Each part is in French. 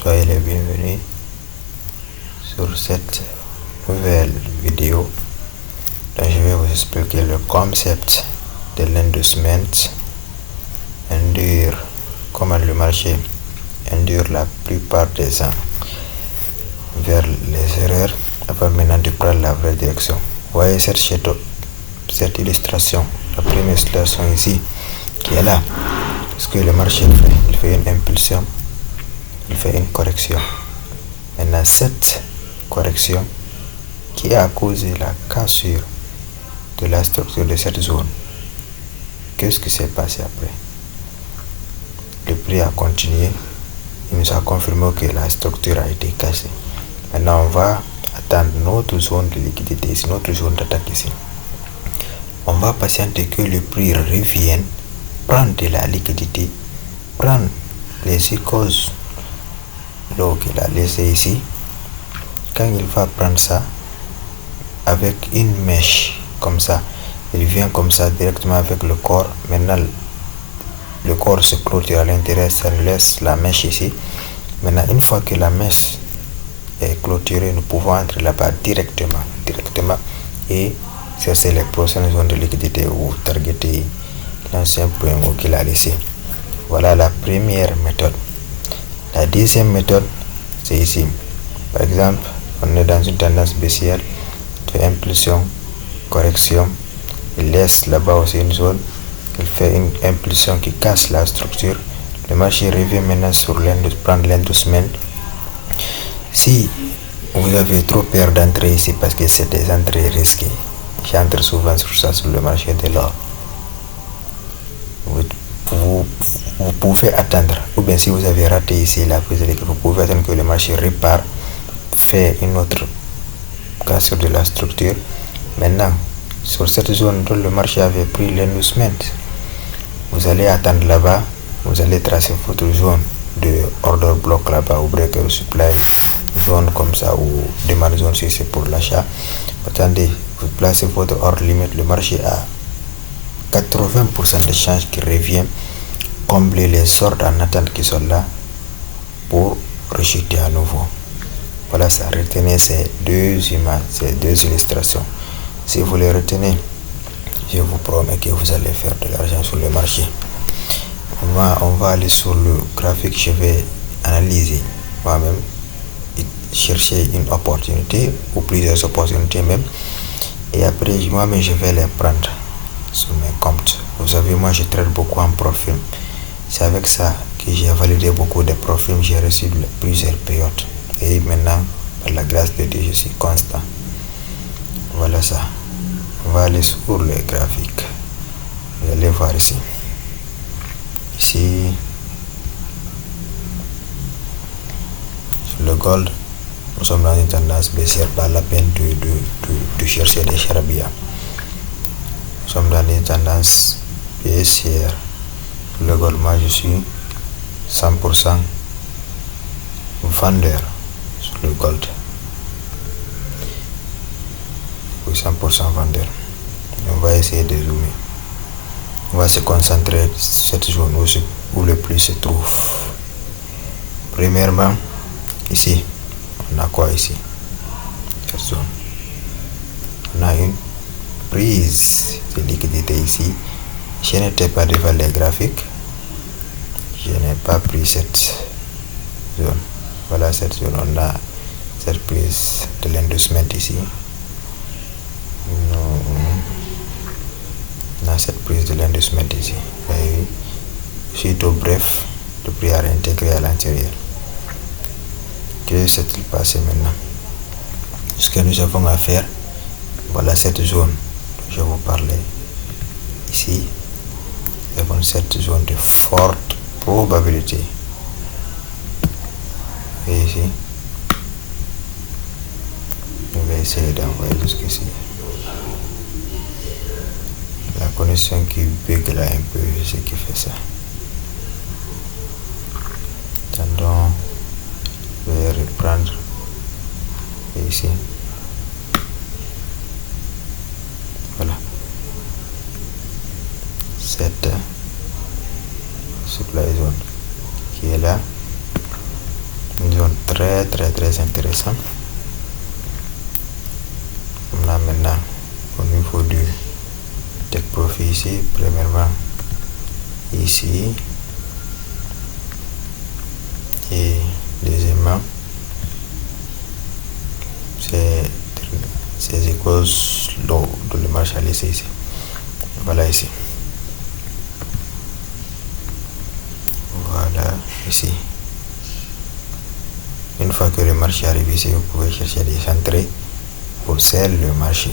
Soyez les bienvenus sur cette nouvelle vidéo dont je vais vous expliquer le concept de l'inducement, comment le marché induire la plupart des gens vers les erreurs afin maintenant de prendre la vraie direction. Voyez cette illustration, la première illustration ici qui est là. Ce que le marché fait, il fait une impulsion, il fait une correction. Maintenant, cette correction qui a causé la cassure de la structure de cette zone, qu'est-ce qui s'est passé après? Le prix a continué, il nous a confirmé que la structure a été cassée. Maintenant, on va attendre notre zone de liquidité ici, notre zone d'attaque ici. On va patienter que le prix revienne, prendre de la liquidité, prendre les écos l'eau qu'il a laissé ici. Quand il va prendre ça avec une mèche comme ça, il vient comme ça directement avec le corps. Maintenant le corps se clôture à l'intérieur, ça nous laisse la mèche ici. Maintenant, une fois que la mèche est clôturée, nous pouvons entrer là-bas directement et chercher les prochaines zones de liquidité ou targeter l'ancien point où qu'il a laissé. Voilà la première méthode. La deuxième méthode, c'est ici. Par exemple, on est dans une tendance baissière de impulsion, correction. Il laisse là-bas aussi une zone. Il fait une impulsion qui casse la structure. Le marché revient maintenant sur prendre l'inducement. Si vous avez trop peur d'entrer ici parce que c'est des entrées risquées, j'entre souvent sur ça sur le marché de l'or. Vous pouvez attendre, ou bien si vous avez raté ici la prise de liquidité, vous pouvez attendre que le marché répare, fait une autre cassure de la structure. Maintenant, sur cette zone dont le marché avait pris l'inducement, vous allez attendre là-bas, vous allez tracer votre zone de order block là-bas, ou breaker supply, zone comme ça, ou demande zone si c'est pour l'achat. Attendez, vous placez votre ordre limite, le marché a 80% de chances qu'il revienne combler les ordres en attente qui sont là pour rejeter à nouveau. Voilà ça, retenez ces deux images, ces deux illustrations. Si vous les retenez, je vous promets que vous allez faire de l'argent sur le marché. On va aller sur le graphique, je vais analyser moi-même, chercher une opportunité ou plusieurs opportunités même, et après moi-même je vais les prendre sur mes comptes. Vous savez, moi je traite beaucoup en profil. C'est avec ça que j'ai validé beaucoup de profils. J'ai reçu plusieurs périodes. Et maintenant, par la grâce de Dieu, je suis constant. Voilà ça. On va aller sur le graphique. Vous allez voir ici. Ici, sur le gold, nous sommes dans une tendance baissière, pas la peine de chercher des charabia. Nous sommes dans une tendance baissière. Le gold, moi je suis 100% vendeur sur le gold. Oui, 100% vendeur. On va essayer de zoomer. On va se concentrer sur cette zone où le prix se trouve. Premièrement, ici, on a quoi ici? Cette zone. On a une prise de liquidité ici. Je n'étais pas devant les graphiques. Je n'ai pas pris cette zone. Voilà cette zone. On a cette prise de l'inducement ici. On a cette prise de l'inducement ici. Et suite au bref, le prix a réintégré à l'intérieur. Que s'est-il passé maintenant? Ce que nous avons à faire, voilà cette zone dont je vous parlais. Ici, nous avons cette zone de forte probabilité. Et ici, je vais essayer d'envoyer jusqu'ici. La connexion qui bug là un peu, c'est ce qui fait ça. Attendons, je vais reprendre. Et ici. Voilà. Cette supply zone qui est là. Une zone très intéressante. On a maintenant au niveau du take profit ici, premièrement ici et deuxièmement c'est équals low de le marché à laisser ici. Voilà ici. Voilà ici. Une fois que le marché arrive ici, vous pouvez chercher des entrées pour sell le marché.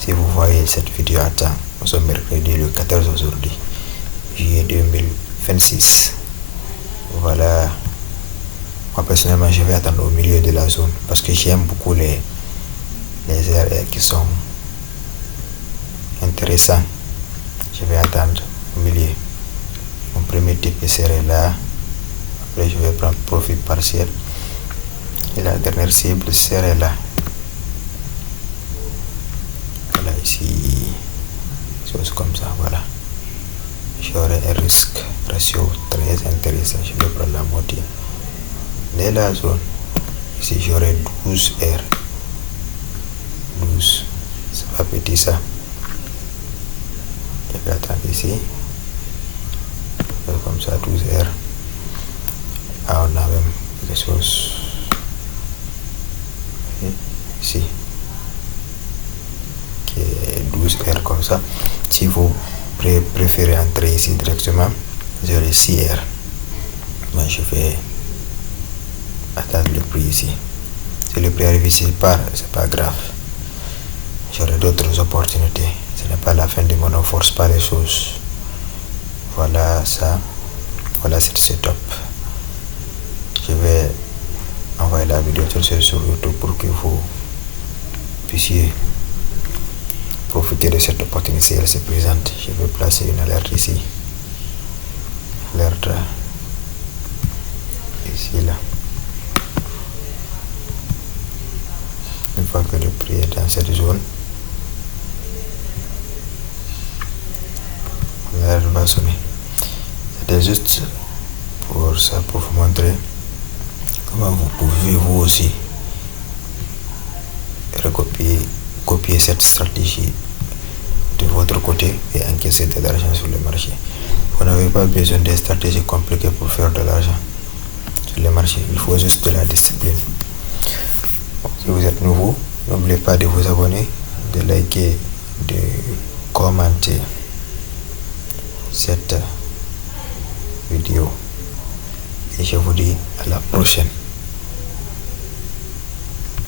Si vous voyez cette vidéo à temps, nous sommes mercredi le 14 aujourd'hui, juillet 2026. Voilà. Moi personnellement, je vais attendre au milieu de la zone parce que j'aime beaucoup les aires qui sont intéressants. Je vais attendre au milieu. Mon premier type est serré là. Après, je vais prendre profit partiel. Et la dernière cible serrée là. Voilà ici. Chose comme ça, voilà. J'aurai un risque ratio très intéressant. Je vais prendre la moitié de la zone. Ici, j'aurai 12 R. 12. C'est pas petit ça. Je vais attendre ici. Comme ça, 12 R. Ah, on a même quelque chose. Ici. Qui est 12 R comme ça. Si vous préférez entrer ici directement, j'aurai 6 R. Moi, je vais attendre le prix ici. Si le prix arrive ici, c'est pas grave. J'aurai d'autres opportunités. Ce n'est pas la fin du monde, on ne force pas les choses. Voilà ça. Voilà cette setup. Je vais envoyer la vidéo sur YouTube pour que vous puissiez profiter de cette opportunité si elle se présente. Je vais placer une alerte ici. Alerte ici, là. Une fois que le prix est dans cette zone, l'alerte va sonner. C'était juste pour ça, pour vous montrer comment vous pouvez vous aussi copier cette stratégie de votre côté et encaisser de l'argent sur le marché. Vous n'avez pas besoin de stratégies compliquées pour faire de l'argent sur le marché. Il faut juste de la discipline. Si vous êtes nouveau, n'oubliez pas de vous abonner, de liker, de commenter cette vidéo. Et je vous dis à la prochaine.